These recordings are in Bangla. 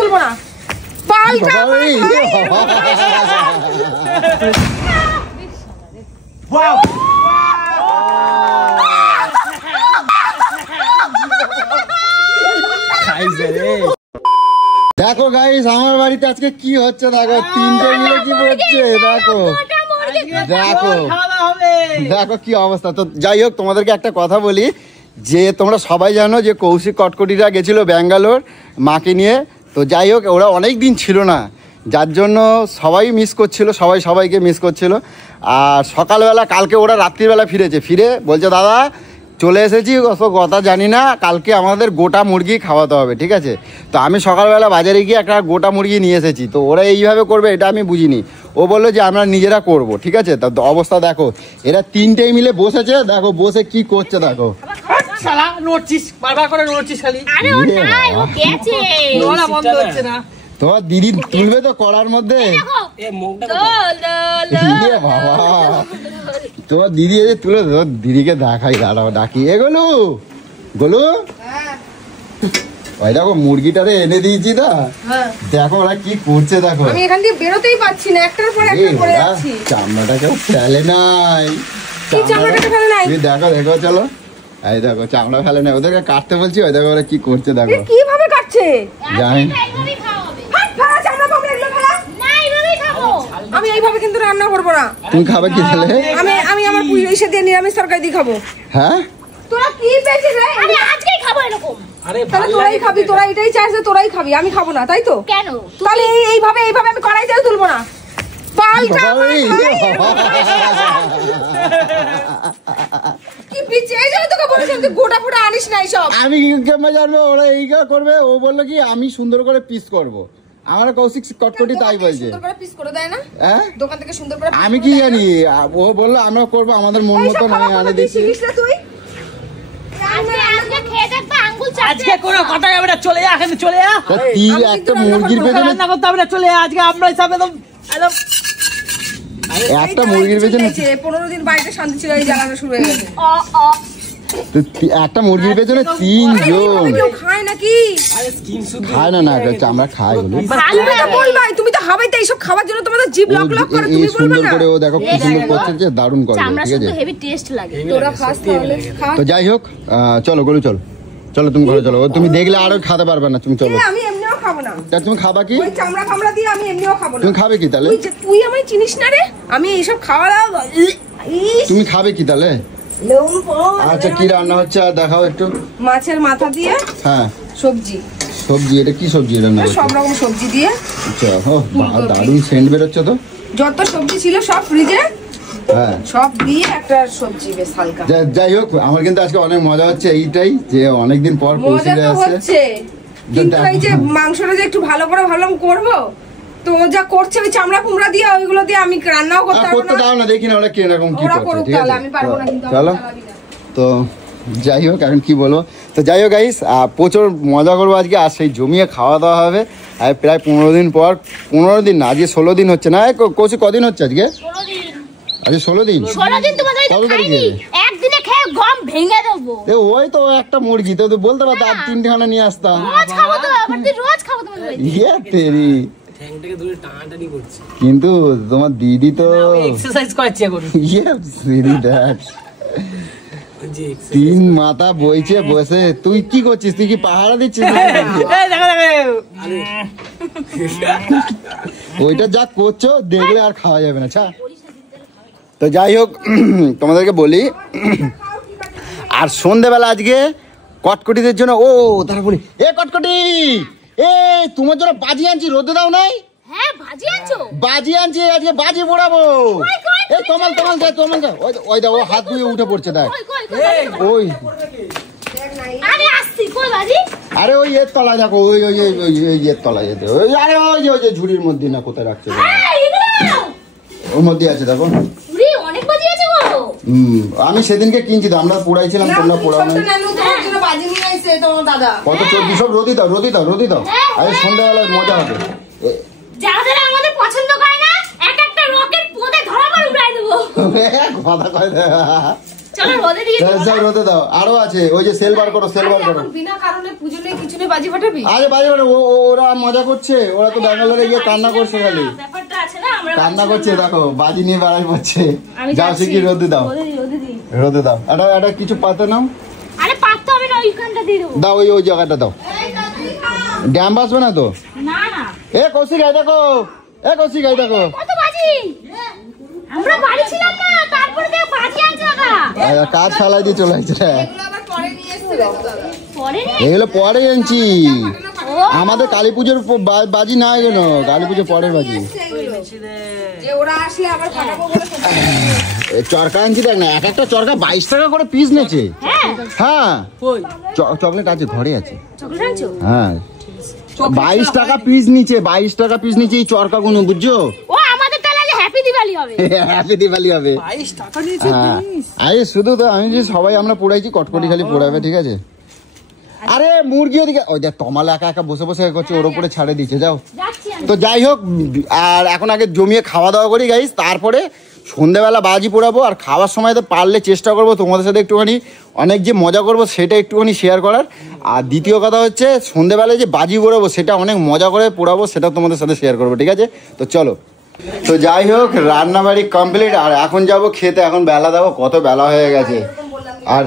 তুলবো না। পাল্টা দেখো গাইস আমার বাড়িতে আজকে কি হচ্ছে দেখো, তিনটে মিলে কি হচ্ছে দেখো দেখো দেখো কি অবস্থা। তো যাই হোক তোমাদেরকে একটা কথা বলি, যে তোমরা সবাই জানো যে কৌশিক কটকটিরা গেছিল ব্যাঙ্গালোর মাকে নিয়ে। তো যাই হোক ওরা অনেক দিন ছিল না, যার জন্য সবাই মিস করছিল, সবাইকে মিস করছিল। আর সকালবেলা কালকে ওরা রাত্রিবেলা ফিরে বলছে দাদা চলে এসেছি, অত কথা জানি না, কালকে আমাদের গোটা মুরগি খাওয়াতে হবে, ঠিক আছে। তো আমি সকালবেলা বাজারে গিয়ে একটা গোটা মুরগি নিয়ে এসেছি। তো ওরা এইভাবে করবে এটা আমি বুঝিনি, ও বললো যে আমরা নিজেরা করব, ঠিক আছে। তা অবস্থা দেখো, এরা তিনটেই মিলে বসেছে, দেখো বসে কি করছে দেখো। তোমার দিদি তুলবে তো করার মধ্যে, বাবা তোমার দিদি এসে তুলে দিদিকে দেখাই, দাঁড়াও ডাকি। এ গোলু গোলু ওই দেখো মুরগিটারে এনে দিয়েছি না, দেখো ওরা কি করছে দেখো। আমি এখান থেকে বেরোতেই পারছি না, একটার পর একটা করে যাচ্ছি। চামড়াটা কেউ ফেলে নাই, দেখো দেখো চলো, এই দেখো চামড়া ফেলে নাই, ওদেরকে কাটতে বলছি, ওই দেখো ওরা কি করছে দেখো, কিভাবে কাটছে জানি। আমি এইভাবে কিন্তু রান্না করবো না। তুমি খাবে কি তাহলে? আমি আমার পুলিশে দিয়ে নিরামিষ তরকারি দিয়ে খাবো। হ্যাঁ তোরা কি পেয়েছিস রে? আমি আজকেই খাবো এরকম। আরে তাহলে তোরাই খাবি, তোরা এটাই চাইছ যে তোরাই খাবি, আমি খাবো না, তাই তো? কেন? তাহলে এইভাবে আমি কড়াই তেল তুলবো না। পাল্টা কি পিছে এই জন্য তোকে বলেছিলাম যে গোটা ফোটা আনিস না সব। আমি কেমন জানবো ওরা এইটা করবে? ও বললো কি আমি সুন্দর করে পিস করবো, আমার কৌশিক কটকটি তাই বলছে। সুন্দর করে পিস করে দেয় না? হ্যাঁ দোকান থেকে সুন্দর করে। আমি কি জানি, ও বললো আমরা করবো আমাদের মন মতো না, আনে দিচ্ছি। তুই আজকে কোনো কথা যাবে না, চলে যা, এখানে চলে যা। তুই একটা মুরগির পেছনে রান্না করতে হবে না, চলে যা। আজকে আমরা হিসাবে একটা মুরগির পেছনে 15 দিন বাড়িতে শান্তি ছিল, এই জ্বালানো শুরু হয়ে গেছে। একটা মুরগির পেছনে 3 জন খায় নাকি? খায় না, না আমরা খাই বলি। তুমি তো হাবাইতে এইসব খাবার জন্য তোমাদের জিভ লক করে, তুমি বলবে না? সুন্দর করে ও দেখো কি সুন্দর করছে, যে দারুণ করে, ঠিক আছে। হেভি টেস্ট লাগে, তোরা খাস তাহলে খা। তো যাই হোক চলো গরু চলো, চলো তুমি ঘরে চলো, তুমি দেখলে আরো খেতে পারবে না, তুমি চলো। আমি এমনিও খাবো না। তুমি খাবা কি? ওই চামড়া ফামড়া দিয়ে আমি এমনিও খাবো না। তুমি খাবে কি তাহলে? তুই আমায় চিনিস না রে, আমি এইসব খাওয়া দাওয়া। তুমি খাবে কি তাহলে? আচ্ছা কি রান্না হচ্ছে আর দেখাও একটু। মাছের মাথা দিয়ে হ্যাঁ সবজি। সবজি? এটা কি সবজি রান্না করছো? সব রকম সবজি দিয়ে। আচ্ছা ও দারুণ সেন্ট বেরোচ্ছে তো। যত সবজি ছিল সব ফ্রিজে, হ্যাঁ সব দিয়ে একটা সবজি বেশ হালকা। যাই হোক আমার কিন্তু আজকে অনেক মজা হচ্ছে, এইটাই যে অনেকদিন পর পৌঁছে আসছে। কিন্তু এই যে মাংসটা যে একটু ভালো করে ভাবলাম করবো, তো যা করছে ওই চামড়া কুমড়া দিয়ে ওইগুলো দিয়ে আমি রান্নাও করতে পারবো না। দাও না, দেখি না ওরা কিরকম কি করছে, ঠিক আছে? আমি পারবো না কিন্তু। চলো তো যাই হোক এখন কি বলবো। তো যাই হোক গাইস প্রচুর মজা করবো আজকে, আর সেই জমিয়ে খাওয়া দাওয়া হবে। আর প্রায় 15 দিন পর, 15 দিন না আজকে 16 দিন হচ্ছে না। কোচি কদিন হচ্ছে আজকে? 16 দিন। আজকে 16 দিন। 16 দিন তোমাদের খাইনি, একদিনে খেয়ে গম ভেঙে দেবো। ওই তো একটা মুরগি, তো বলতে পারতো আর 3 খানা নিয়ে আসতাম। রোজ খাবো তো, আবার তুই রোজ খাবো তোমাদের বাড়িতে। ইয়ে তেরি কিন্তু তোমার দিদি তো এক্সারসাইজ করছে এখন। ইয়ে দিদি দেখ 3 মাথা বইছে বসে, তুই কি করছিস? তুই কি পাহারা দিচ্ছিস? ওইটা যা করছো দেখলে আর খাওয়া যাবে না। আচ্ছা তো যাই হোক তোমাদেরকে বলি, আর সন্ধ্যেবেলা আজকে কটকটিদের জন্য তারা বলি এ কটকটি তোমার জন্য বাজি আনছি, রোদে দাও নাই? হ্যাঁ বাজি আনছো? বাজি আনছি, আজকে বাজি পোড়াবো। এই তোমাল যা ওই দাও, ও হাত ধুয়ে উঠে পড়ছে দেখ। ওই আরে ওই এর তলা দেখো, ওই এর তলা যেতে, ওই আরে ওই যে ঝুড়ির মধ্যে না কোথায় রাখছে, ওর মধ্যে আছে দেখো। আমি সেদিনকে কিনছি তো, আমরা পোড়াইছিলাম, তোমরা পোড়াও না। কত চর্বি সব রোদি দাও। আরে সন্ধ্যাবেলায় মজা হবে। যারা আমাদের পছন্দ করে না, একটা রকেট পোঁতে ধরা পড়ে উড়াই দেবো। কথা কয় চলো রোদে দিয়ে যাও রোদে দাও, আরো আছে ওই যে সেল বার করো, সেল বার করো। বিনা কারণে পুজো নেই কিছু নেই বাজি ফাটাবি? আরে বাজি মানে ওরা মজা করছে, ওরা তো ব্যাঙ্গালোরে গিয়ে কান্না করছে, খালি ব্যাপারটা আছে না, আমরা কান্না করছে, দেখো বাজি নিয়ে বেড়াই পড়ছে। যাও সে কি রোদে দাও, রোদে দাও। এটা কিছু পাতে নাও। আরে পাততে হবে না, ওইখানটা দিয়ে দেবো। দাও ওই জায়গাটা দাও। ড্যাম বাসবে না তো? না না, এ কৌশিক আই দেখো, এ কৌশিক আই দেখো। কত বাজি? আমরা বাড়ি ছিলাম না, তারপরে দেখ বাজি আছে আগা। কাজ ফালাই দিয়ে চলে আসছে। এগুলো আবার পরে নিয়ে এসেছে দেখো দাদা। পরে নে। এগুলো পরে আনছি, আমাদের কালী পুজোর বাজি না কেন, কালী পুজো পরের বাজি। যে ওরা আসলে আবার ফাটাবো বলে চরকা আনছি দেখ না, এক একটা চরকা 22 টাকা করে পিস নেছে। হ্যাঁ চকলেট আছে, ঘরে আছে। চকলেট আনছো? হ্যাঁ 22 টাকা পিস নিচে, 22 টাকা পিস নিচে এই চরকা গুলো, বুঝছো? ও আমাদের তাহলে হ্যাপি দিওয়ালি হবে। হ্যাপি দিওয়ালি হবে। 22 টাকা নিয়েছে। আরে শুধু তো আমি যে সবাই আমরা পোড়াইছি, কটকটি খালি পোড়াবে, ঠিক আছে? আরে মুরগি ওদিকে, ওই দেখ তমাল একা একা বসে বসে করছে, ওর উপরে ছাড়ে দিচ্ছে। যাও যাচ্ছি আমি। তো যাই হোক, আর এখন আগে জমিয়ে খাওয়া দাওয়া করি গাইস, তারপরে সন্ধ্যেবেলা বাজি পোড়াবো। আর খাওয়ার সময় তো পারলে চেষ্টা করবো তোমাদের সাথে একটুখানি অনেক যে মজা করবো সেটা একটুখানি শেয়ার করার। আর দ্বিতীয় কথা হচ্ছে সন্ধ্যেবেলায় যে বাজি পোড়াবো সেটা অনেক মজা করে পোড়াবো, সেটা তোমাদের সাথে শেয়ার করবো, ঠিক আছে? তো চলো, তো যাই হোক রান্নাবাড়ি কমপ্লিট, আর এখন যাব খেতে। এখন বেলা দেখো কত বেলা হয়ে গেছে, আর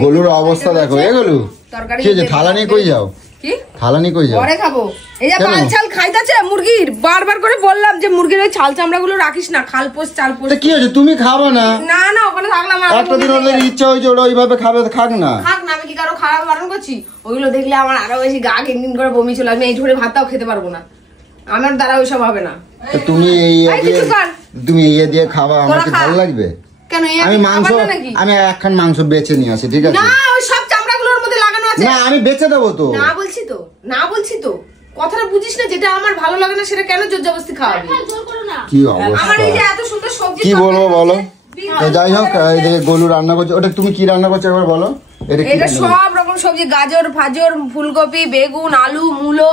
গলুর অবস্থা দেখো। এ গলু তরকারি কি হয়েছে, থালা নিয়ে কই যাও? কি থালা নিয়ে কই যাও? পরে খাবো। এই যে পাল ছাল খাইতাছে মুরগির, বারবার করে বললাম যে মুরগির ওই ছাল চামড়া গুলো রাখিস না, খালপোষ চালপোষ। তা কি হয়েছে, তুমি খাবো না? না না, ওখানে থাকলাম আর একটা দিন ওদের ইচ্ছা হয়েছে ওরা ওইভাবে খাবে, খাক না। খাক না, আমি কি কারো খারাপ বারণ করছি? ওইগুলো দেখলে আমার আরো বেশি গা কিনকিন করে বমি চলে, আমি এই ঝোড়ে ভাতটাও খেতে পারবো না, আমার দ্বারা ওইসব হবে না। তো তুমি তুমি ইয়ে দিয়ে খাওয়া, আমার কি ভালো লাগবে? কেন আমি মাংস, আমি একখান মাংস বেচে নিয়ে আসি, ঠিক আছে? না, ওই সব চামড়া গুলোর মধ্যে লাগানো আছে। না আমি বেচে দেবো তো। না বলছি তো, না বলছি তো, কথাটা বুঝিস না? যেটা আমার ভালো লাগে না সেটা কেন জোর জবরদস্তি খাওয়াবি? জোর করো না। কি অবস্থা, আমার এই যে এত সুন্দর সবজি, কি বলবো বলো? তো যাই হোক, এইদিকে গোলু রান্না করছে। ওটা তুমি কি রান্না করছো একবার বলো। এটা সব রকম সবজি, গাজর ফাজর, ফুলকপি, বেগুন, আলু, মূলো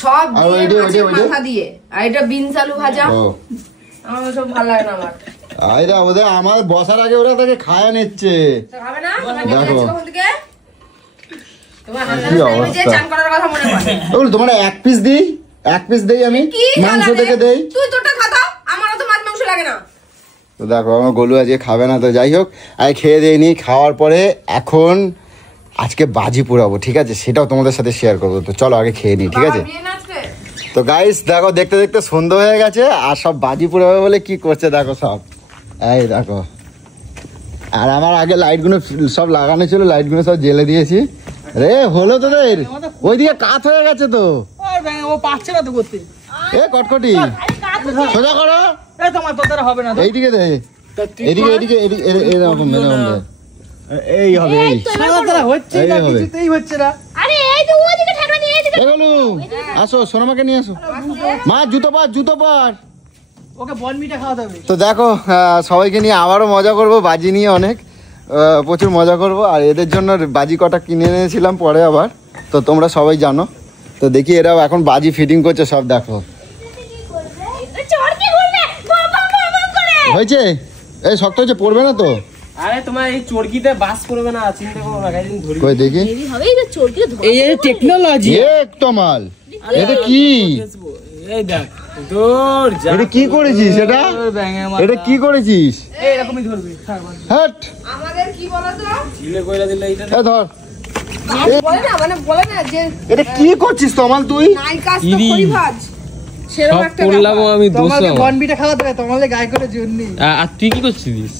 সব দিয়ে মাছের মাথা দিয়ে। আর এটা বিনস আলু ভাজা। আমার সব ভালো লাগে না আমার। আইরা ওদের আমার বসার আগে ওরা তাকে খায়া নিচ্ছে। খাবে না? দেখো তোমার হাতে যে চান করার কথা মনে পড়ে। ওগুলো তোমার এক পিস দেই আমি মাংস থেকে দেই। তুই তোটা খাতা, আমারও তো মাছ মাংস লাগে না। তো দেখো আমার গোলু আজকে খাবে না। তো যাই হোক, আগে খেয়ে দেয়নি, খাওয়ার পরে এখন আজকে বাজি পোড়াবো, ঠিক আছে? সেটাও তোমাদের সাথে শেয়ার করবো। তো চলো আগে খেয়ে নিই, ঠিক আছে? তো গাইস দেখো, দেখতে দেখতে সন্ধ্যা হয়ে গেছে, আর সব বাজি পোড়াবে বলে কি করছে দেখো সব। এই দেখো, আর আমার আগে লাইটগুলো সব লাগানো ছিল, লাইটগুলো সব জ্বেলে দিয়েছি। রে হলো তোদের, ওইদিকে কাত হয়ে গেছে তো। ও পারছে না তো করতে। এ কটকটি সোজা করো, তোমার তোদের হবে না। এইদিকে দে, এদিকে এদিকে এরকম এই হবে, এই হচ্ছে না, কিছুতেই হচ্ছে না। আরে এই তো ওদিকে ঠাকুর নিয়ে এদিকে। এগুলো আসো, সোনামাকে নিয়ে আসো। মা জুতো পার। ওকে বনমিটা খাওয়াতে হবে। তো দেখো সবাইকে নিয়ে আবারও মজা করব, বাজি নিয়ে অনেক প্রচুর মজা করব। আর এদের জন্য বাজি কটা কিনে এনেছিলাম পরে আবার, তো তোমরা সবাই জানো। তো দেখি এরাও এখন বাজি ফিটিং করছে সব, দেখো চড়কি ঘুরবে বাবা করে। হয়েছে? এই শক্ত হয়েছে, পড়বে না তো? আরে তোমার এই চড়কিতে বাস করবে না, চিন্তা করো না, গাড়ি ধরি। কই দেখি, দেরি হবে এই চড়কি ধরে। এই যে টেকনোলজি, একদমাল। এটা কি, এই দেখ তোর এটা কি করেছিস? এটা কি করেছিস? এরকমই ধরবি। হ্যাট আমাদের কি বলতো, ঢিলে কইরা দিলে এটা এ ধর। বলে না যে এটা কি করছিস তমাল তুই? নাইকাস তো করি ভাজ সেরকম একটা করলাম আমি দোষ। তোমাকে বনবিটা খাওয়াতে হবে, তোমালে গায়ে করে জন্য। আর তুই কি করছিস?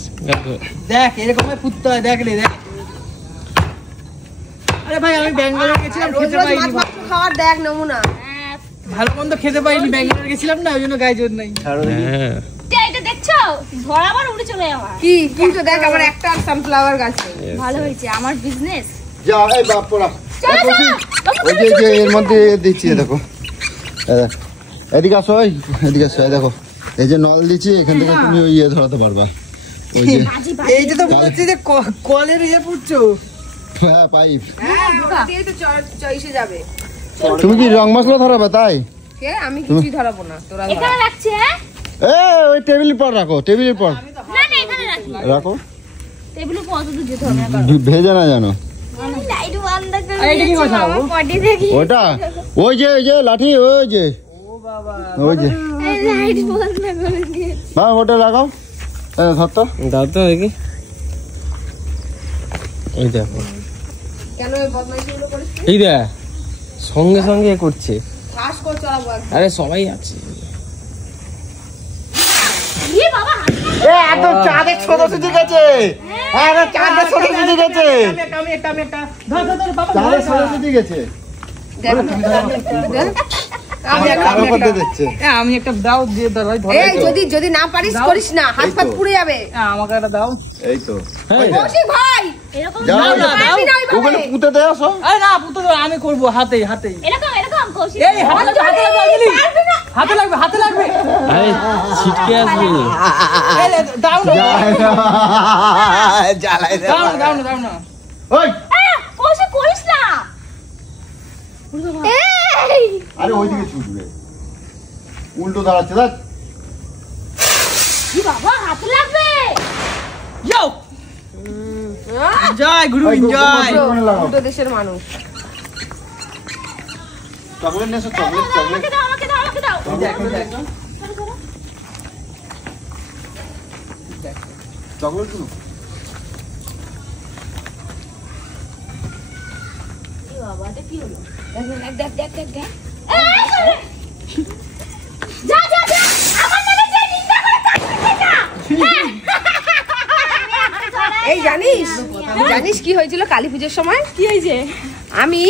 দেখ এরকম পুত্তা হয়, দেখলে দেখ। আরে ভাই আমি ব্যাঙ্গালোর গেছিলাম, খেতে পাইনি। খাওয়ার দেখ নমুনা, ভালো মন্দ খেতে পাইনি, ব্যাঙ্গালোর গেছিলাম না, ওই জন্য গায়ে জোর নাই। এটা দেখছো ধরা আবার উড়ে চলে যাওয়া। কি কিন্তু দেখ আমার একটা সানফ্লাওয়ার গাছ ভালো হয়েছে আমার বিজনেস। যা এই বাপ পোড়া, ওই যে এর মধ্যে দিচ্ছি, দেখো এদিকে আসো, এদিকে আসো, দেখো এই যে নল দিচ্ছি, এখান থেকে তুমি ওই ইয়ে ধরাতে পারবা। ওই যে এই যে তো বলছি যে কলের ইয়ে পুড়ছো। হ্যাঁ পাইপ, দিয়ে তো চয়েসে যাবে। তুমি কি রং মশলা ধরাবে তাই? কে আমি কিছুই ধরাবো না, তোরা এখানে রাখছি। হ্যাঁ ওই টেবিলের পর রাখো, টেবিলের পর না না এখানে রাখি। রাখো। টেবিলে কত দূর যেতে হবে না ভেজে না জানো লাইট বন্ধ করে এইটা কি কথা বাবা পটি দেখি ওটা ওই যে লাঠি ওই যে ওই যে এই লাইট বন্ধ করে দিয়ে মা ওটা লাগাও ধর তো দাও তো দেখি এই দেখো কেন এই বদমাইশিগুলো করিস তুই? এই দেখ সঙ্গে সঙ্গে এ করছে শ্বাস করে চালাবো একদম। আরে সবাই আছে এ বাবা এত চাঁদে ছোট সুজি গেছে আরে চাঁদে ছোট সুজি গেছে আমি একটা ধর বাবা চাঁদে ছোট সুজি গেছে আমি একটা দাও দিয়ে দাও এই যদি না পারিস করিস না হাত পা পুড়ে যাবে আমাকে একটা দাও এই তো কৌশিক ভাই এরকম যাও না পারবি না ওইভাবে। ওগুলো পুঁতে দেও সব আরে না পুতো দাও আমি করব হাতেই এরকম কৌশিক এই হাতে লাগবে আরে ছিটকে আসবে এই দাও না জ্বালাই দে দাও না ওই কৌশিক করিস না এই আরে ওইদিকে ছুটবে উল্টো দাঁড়াচ্ছে দেখ কি বাবা হাতে লাগবে যাও এনজয় গুরু এনজয় দুটো দেশের মানুষ চকলেট নেছো চকলেট আমাকে দাও চকলেট গুলো এই বাবা এটা কি হলো দেখ যা আমার নামে যে নিন্দা করে তাকে এই জানিস কি হয়েছিল কালী পুজোর সময় কি হয়েছে আমি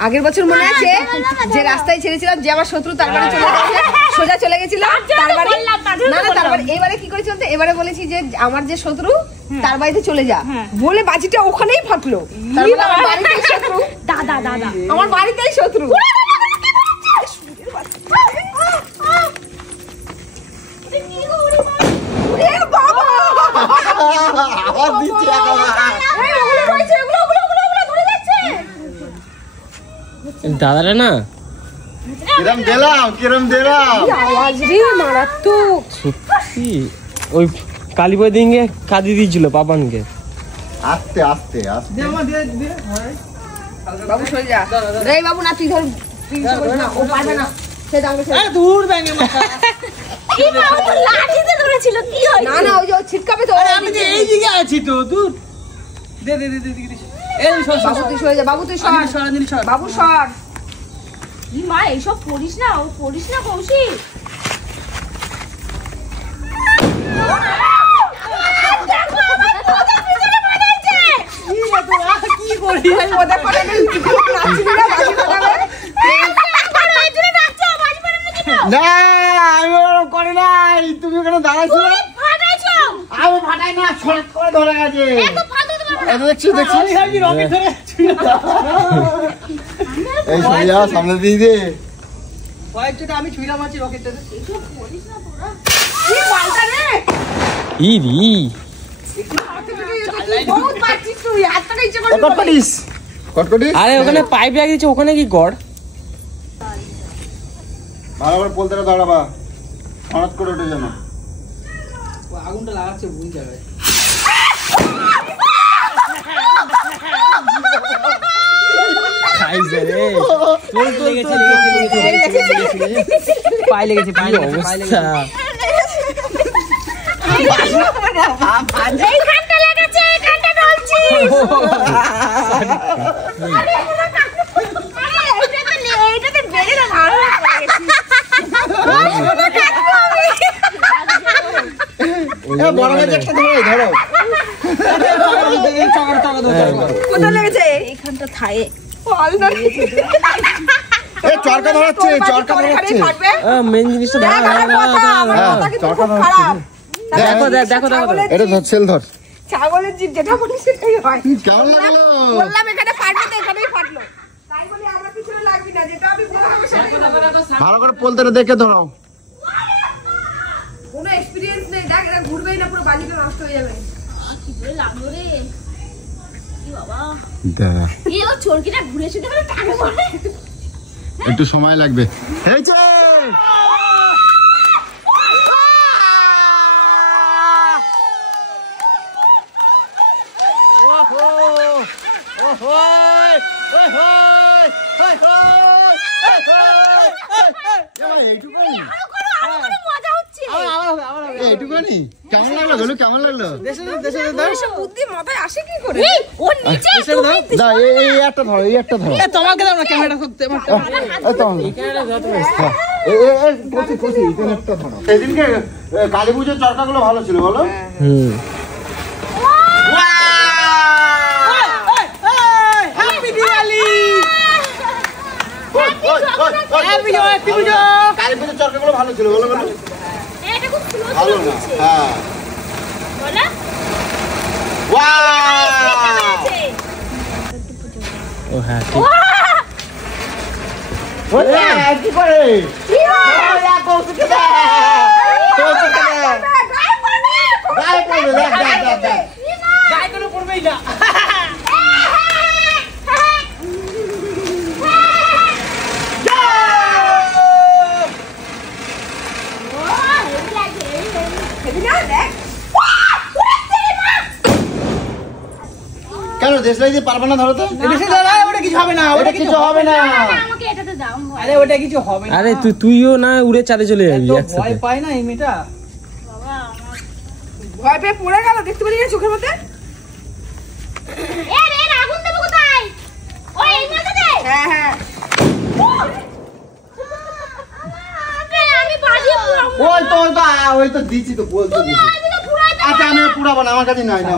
আগের বছর মনে আছে যে রাস্তায় ছেড়েছিলাম যে আমার শত্রু তার বাড়ি চলে গেছে সোজা চলে গেছিলাম তার বাড়ি না তার বাড়ি এবারে কি করেছিল এবারে বলেছি যে আমার যে শত্রু তার বাড়িতে চলে যা বলে বাজিটা ওখানেই ফাটলো তার মানে আমার বাড়িতেই শত্রু দাদা আমার বাড়িতেই শত্রু ওরে বাবা আবার দিচ্ছে এই, ওগুলো রয়েছে, ওগুলো ধরে যাচ্ছে। দাদারা না কিরম দিলাম কি আওয়াজ রে মারাত্মক সত্যি ওই কালীপুজোর দিনকে কাঁদি দিয়েছিল পাপানকে আস্তে আস্তে আস্তে দে আমার দে বাবু সরে যা রে বাবু না তুই ধর তুই ইচ্ছে করিস না, ও পারবে না সে দাঁড়িয়ে সরে যা। আরে দূর ব্যাঙের মাথা কি বাবা লাঠিতে ধরেছিল কি হয়েছে না ওই যে ও ছিটকাবে তো আরে আমি তো এই দিকে আছি তো দূর দে এই সর বাবু তুই সরে যা বাবু তুই সর সর বাবু সর কি মা এইসব করিস না কৌশিক কি করি ওদের পরে নাচছিলি না বাজি ফাটাবে না আমি ওরকম করি নাই তুমি ওখানে দাঁড়াইছো আমি ফাটাই না ছড়াত করে ধরে গেছে দেখছি আমি রকেট ধরে এই সরে যাও সামনে দিয়ে দে কয়েকটা আমি ছুঁড়া মারছি রকেটটা কি পাল্টা রে ইরি বহুত মারছিস তুই হাতটা ইচ্ছে করে কটকটিস আরে ওখানে পাইপ লাগিয়ে দিচ্ছে ওখানে কি গড় ভালো করে বলতে দাঁড়াবা হঠাৎ করে ওঠে যেন আগুনটা লাগাচ্ছে ভুল জায়গায় খাইছে রে পায়ে লেগেছে অবস্থা এইখানটা লেগেছে এইখানটা ঢলছি এইটাতে বেড়ে না ভালো বড় মাছ একটা ধরো কোথায় লেগেছে এইখানটা থায়ে পাল্টা এই চরকা ধরাচ্ছে ফাটবে মেন জিনিসটা দেখ আমার কথা, আমার কথা কিন্তু খুব খারাপ। দেখো ছাগলের এটা ধর সেল ধর ছাগলের জিভ যেটা বলি সেটাই হয় কেমন লাগলো বললাম এখানে ফাটবে তো এখানেই ফাটলো তাই বলি আমার পিছনে লাগবি না যেটা আমি বললাম সেটাই হবে। ভালো করে পোলতে দেখে ধরাও কোনো এক্সপেরিয়েন্স নেই দেখ এটা ঘুরবেই না পুরো বাজিটা নষ্ট হয়ে যাবে কি করে লাগলো রে কি বাবা দাঁড়া এই ও চরকিটা ঘুরে শুতে গেলে টাকা পড়ে একটু সময় লাগবে হয়েছে মজা হচ্ছে এইটুকুনি কেমন লাগলো বলো, কেমন লাগলো? এসব বুদ্ধি মাথায় আসে কি করে? ও নিচে দা এই একটা ধরো, এই একটা ধরো। তোমাকে দাও না ক্যামেরাটা করতে। সেদিনকে কালী পুজোর চরকাগুলো ভালো ছিল বলো? হ্যাপি দিওয়ালি। কালী পুজোর চরকাগুলো ভালো ছিল বলো বলো? এটা খুব ক্লোজ ভালো না, হ্যাঁ। বলা ও হ্যাঁ কি করে কৌতুকে গায়ে কোনো পড়বেই না। কেন দেশলাই দিয়ে পারবে না ধরো তো? বেশি দাঁড়া, ওটা কিছু হবে না, ওটা কিছু হবে না। আমাকে এটাতে দাও আরে ওটা কিছু হবে না। আরে তুইও না উড়ে চালে চলে যাবি তো একসাথে। ভয় পায় না এই মেয়েটা। ভয় পেয়ে পড়ে গেল, দেখতে পারি না চোখের মধ্যে। এ রে আগুন দেব কোথায়? ওই এই মেয়েটাতে? হ্যাঁ হ্যাঁ আমি বাজিয়ে পুরাবো। ওই তো দিচ্ছি তো, বলতে দিচ্ছি। আমি তো পুরাইতে আচ্ছা আমি পুরাবো না, আমার কাছে নাই না।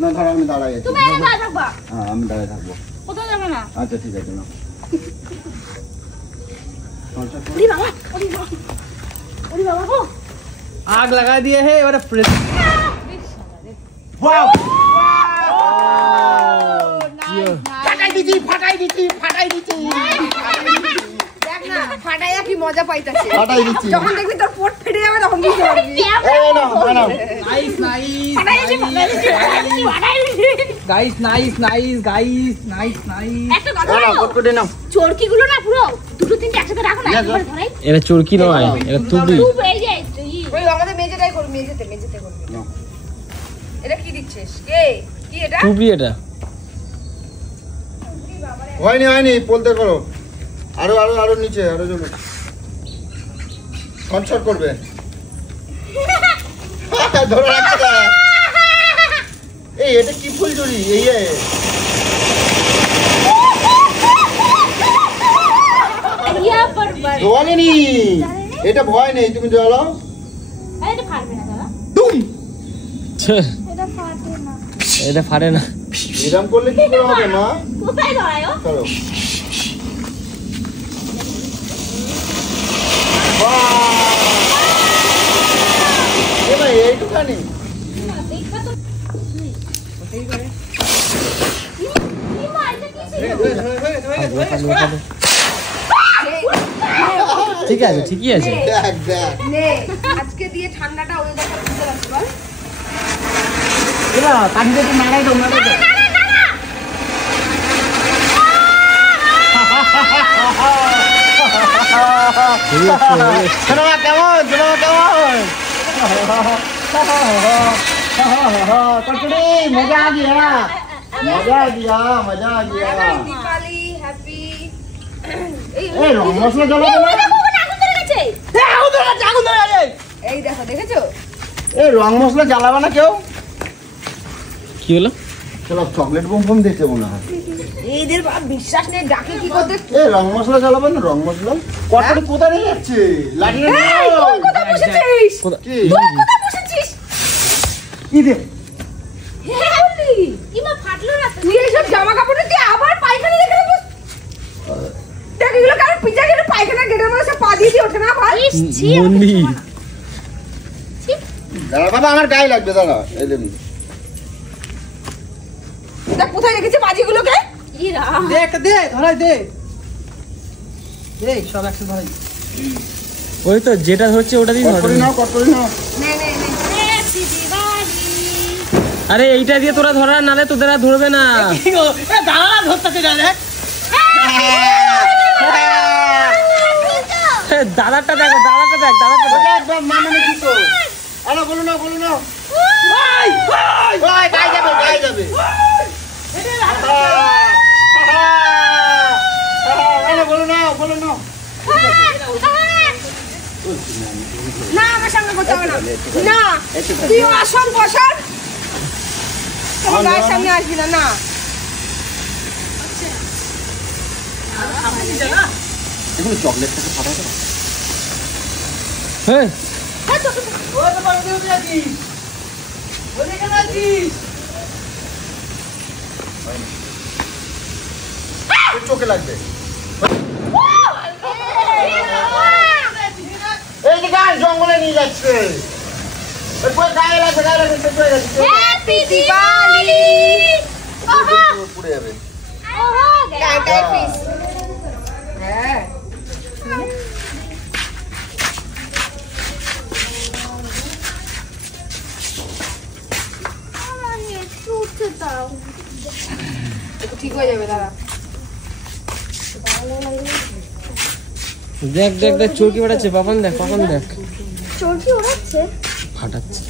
না ধরো আমি দাঁড়াই আছি। তুমি একা থাকবা। হ্যাঁ আমি দাঁড়াই থাকবো। কোথাও যাবে না। আচ্ছা ঠিক আছে না। ওরে বাবা, ওরে বাবা। ওরে বাবা গো। आग लगा दिए है और प्रेस। वाओ ফাটাই দিচ্ছি। দেখ না ফাটাইয়া কি মজা পাইতাছে। ফাটাই দিচ্ছি। যখন দেখবি তোর পোট ফেটে যাবে তখন বুঝতে পারবি। এই নাও, নাও। नाइस नाइस ফাটাই गाइस नाइस একটা কথা নাও, বলো। কটকটে নাও। চরকিগুলো না পুরো দুটো তিনটে একসাথে রাখো না, একবার ধরাই। এটা চরকি নয়, এটা তুবড়ি। খুব এই যে ওই আমাদের মেজেটাই করবি, মেজেতে করবি। নাও। এটা কি দিচ্ছিস? কে কি এটা? তুবড়ি এটা। হয়নি বলতে করো। আরো নিচে আরো জন্য ছটছট করবে। ধরে রাখতে দাও। এই এটা কি ফুল জড়ি? এই ইয়া পর জলেনি, এটা ভয় নেই, তুমি জলো। এটা ফাটবে না দাদা, ছে, এটা ফাটবে না। এটা ফাটে না। এরকম করলে কি করে হবে মা? কোথায় ধরায় ও? চলো। এবার এইটুখানি দেখা তো কি মারছে কি? ঠিক আছে, ঠিকই আছে। দেখ নে আজকে দিয়ে ঠান্ডাটা ওয়েদারটা বুঝতে পারছি বল। কাঠিতে তো নাড়াই দাও। সিনেমা কেমন? कटड़ी मजा आ गया। দীপালি হ্যাপি। ए रंग मसला জ্বালা ওই না। দেখো ওখানে আগুন ধরে গেছে। আগুন ধরে গেছে। এই দেখো দেখেছো? ए রং মশলা জ্বালাবে না কেউ? কি হলো? চলো চকলেট বম দিতে মনে হয়। এদের বাপ বিশ্বাস নেই, ডাকে কি করতে। এ রং মশলা জ্বালাবে না? রং মশলা কটকটি কোথায় নিয়ে যাচ্ছে? লাগিয়ে এই তুই কোথায় বসেছিস? কি তুই কোথায় বসেছিস? কি দে? হ্যাঁ বললি কিমা ফাটলো না তো। তুই এইসব জামা কাপড় দিয়ে আবার পায়খানা দেখে বস। দেখ এগুলো কারণ পিজা খেলে পায়খানা গেটের মধ্যে সব পা দিয়ে দিয়ে ওঠে না ভাই। ইস ছি মন্দির। দাঁড়া বাবা আমার গায়ে লাগবে, দাঁড়া এই লে। দেখ কোথায় রেখেছে বাজিগুলোকে। ইরা দেখ দে ধরাই দে। সব একসাথে ধরাই। ওই তো যেটা হচ্ছে ওটা দিয়ে কট ধরে করে না। নাও, কট করে নাও। নে নে নে। হ্যাপি দিওয়ালি। আরে এইটা দিয়ে তোরা ধরা, নালে তোদের আর ধরবে না। কি গো? এ দাঁড়া ধরতেছে না দেখ। দাদারটা দেখো, দাদারটা দেখ। একবার মানে কি তো? আরে বলো না। ভাই ওই গায়ে যাবে। বলো না না আমার সঙ্গে করতে হবে না না তুই আসন বসান তোমার গায়ের সামনে আসবি না না এগুলো চকলেটটাকে ফাটাতে না হ্যাঁ চোখে লাগবে এই যে গাছ জঙ্গলে নিয়ে যাচ্ছে গায়ে লাগবে হ্যাপি দিওয়ালি পুড়ে যাবে হ্যাঁ ঠিক হয়ে যাবে দাদা দেখ দেখ দেখ চরকি ফাটাচ্ছে পাপান দেখ চরকি ওড়াচ্ছে ফাটাচ্ছে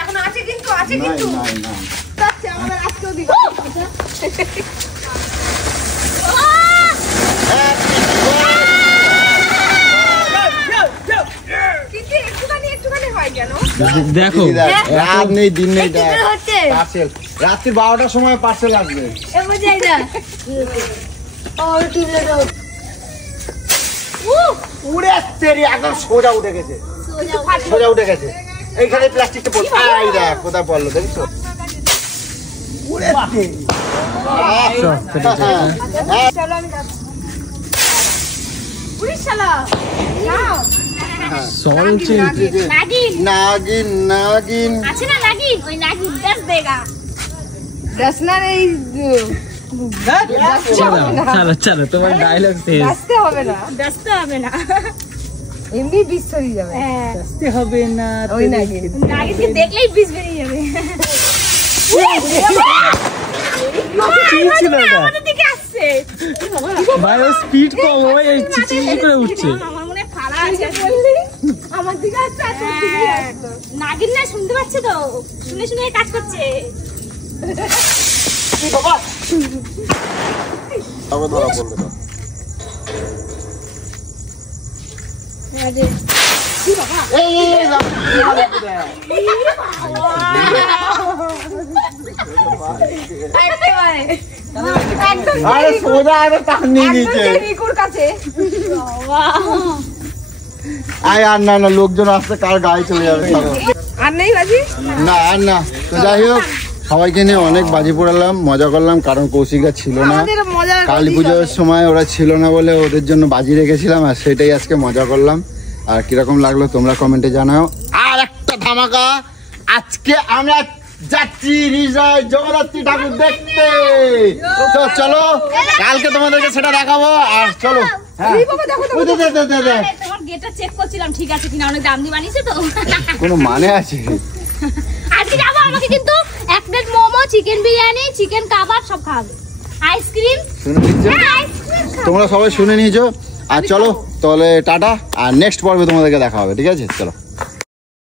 এখন আছে কিন্তু আমাদের আজকেও দিব একটুখানি হয় কেন দেখো রাত নেই দিন নেই হচ্ছে পার্সেল রাত্রি 12টার সময় পার্সেল আসবে উড়ে তেরি একদম সোজা উঠে গেছে এইখানে প্লাস্টিকটা পড়ছে এই দেখ কোথায় পড়লো দেখছো উড়ে তেরি চলো আমি সলছে নাগিন নাগিন আছে না নাগিন ওই নাগিন দস দেগা দশনার এই চলো তোমার ডায়লগ শেষ আসতে হবে না দস্তে হবে না এমনি বিষ ছড়িয়ে যাবে হ্যাঁ আসতে হবে না ওই নাকি নাগিনকে দেখলেই বিষ বেরিয়ে যাবে কি ছিল এটা আমাদের দিকে আসছে ভাই ও স্পিড কম ওই চিচিচি করে উঠছে আমার মনে ফাড়া আছে আমার দিকে আসছে আর তোর দিকে আসছে নাগিন না শুনতে পাচ্ছে তো শুনে শুনে কাজ করছে আবার ধরা পড়লো না আরে সোজা আরে টান নিয়ে নিচে রিকুর কাছে আয় আর না লোকজন আসতে কার গায়ে চলে যাবে আর নেই বাজি না আর না তো যাই হোক সবাইকে নিয়ে অনেক বাজি পোড়ালাম মজা করলাম কারণ কৌশিকা ছিল না আমাদের মজা কালী পুজোর সময় ওরা ছিল না বলে ওদের জন্য বাজি রেখেছিলাম আর সেটাই আজকে মজা করলাম আর কিরকম লাগলো তোমরা কমেন্টে জানাও আর একটা ধামাকা আজকে আমরা যাচ্ছি রিজয় জগদ্ধাত্রী ঠাকুর দেখতে তো চলো কালকে তোমাদেরকে সেটা দেখাবো আর চলো হ্যাঁ ওই দে, দে, দে, দে, দে। তোমার গেটটা চেক করছিলাম ঠিক আছে কিনা অনেক দাম দিয়ে বানিয়েছে তো কোনো মানে আছে আজকে যাবো আমাকে কিন্তু এক plate momo chicken biryani chicken কাবাব সব খাওয়াবে আইসক্রিম শুনে নিচ্ছ তোমরা সবাই শুনে নিয়েছো আর চলো তাহলে টাটা আর নেক্সট পর্বে তোমাদেরকে দেখা হবে ঠিক আছে চলো